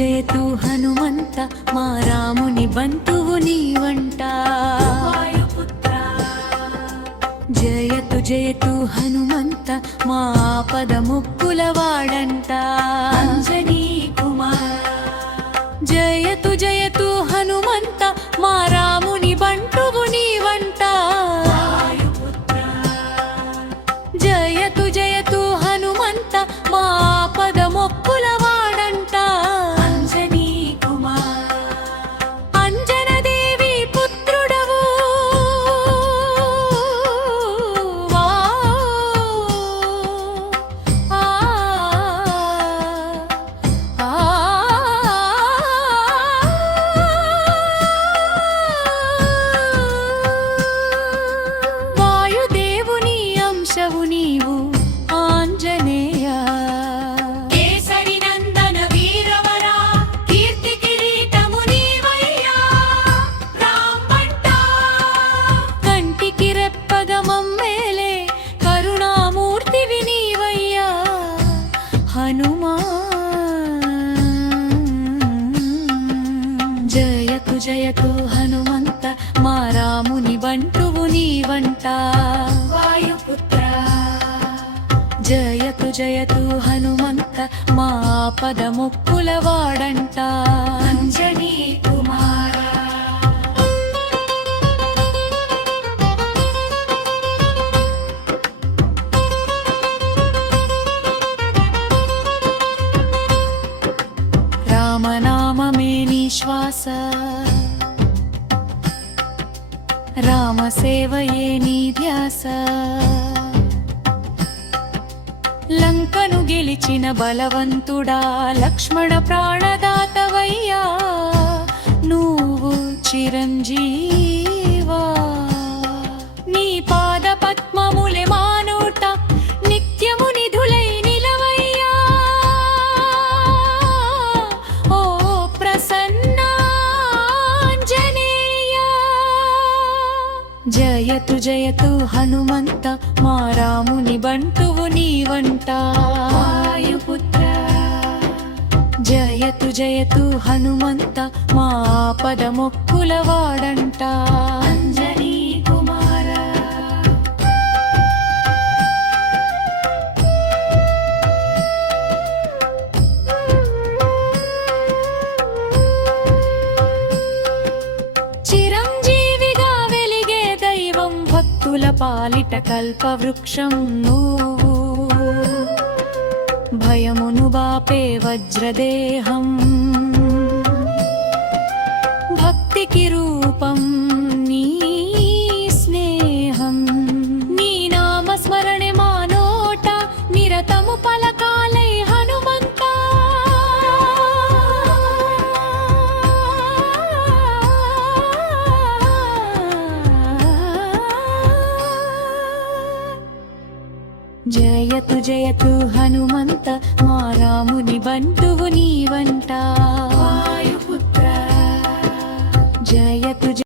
జయతు హనుమంత మా రాముని బంటువు నీవంట జయతు జయతు హనుమంత మా ఆపద ముక్కుల వాడంట అంజనీ కుమార జయతు జయతు హనుమంత మా రాముని బంటువు నీవంట జయతు జయతు హనుమంత మా ఆపద మొక్కుల వాడంట అంజనీ కుమార అంజనదేవి పుత్రుడవు వాయుదేవుని అంశవు నీవు ఆంజనేయ కేసరి నందన వీరవర కీర్తి కిరీటము నీవయ్యా రాంబంట కంటికి రెప్పగ మమ్మేలే కరుణామూర్తివి నీవయ్యా హనుమా జయతు జయతు హనుమంత మా రాముని బంటువు నీవంట వాయుపుత్ర జయతు జయతు హనుమంత మా ఆపద ముక్కుల వాడంట అంజనీ కుమార రామనామమే నీ శ్వాస రామసేవయే నీ ధ్యాస లంకను గెలిచిన బలవంతుడా లక్ష్మణ ప్రాణదాతవయ్యా నువ్వు చిరంజీవా నీ పాద పద్మములే మానూట నిత్యము నిధులై నిలవయ్యా ఓ ప్రసన్నాంజనేయ జయతు జయతు హనుమంత మా రాముని బంటువు నీవంట వాయుపుత్ర జయతు జయతు హనుమంత మా ఆపద మొక్కుల వాడంట అంజనీ కుమార చిరంజీవిగా వెలిగే దైవం భక్తుల పాలిట కల్పవృక్షం నువ్వు భయమును బాపే వజ్రదేహం భక్తికి రూపం నీ స్నేహం నీ నామస్మరణే మా నోట నిరతము పలకాలై హనుమంత జయతు జయతు హనుమంత మా రాముని బంటువు నీవంట వాయుపుత్ర జయతు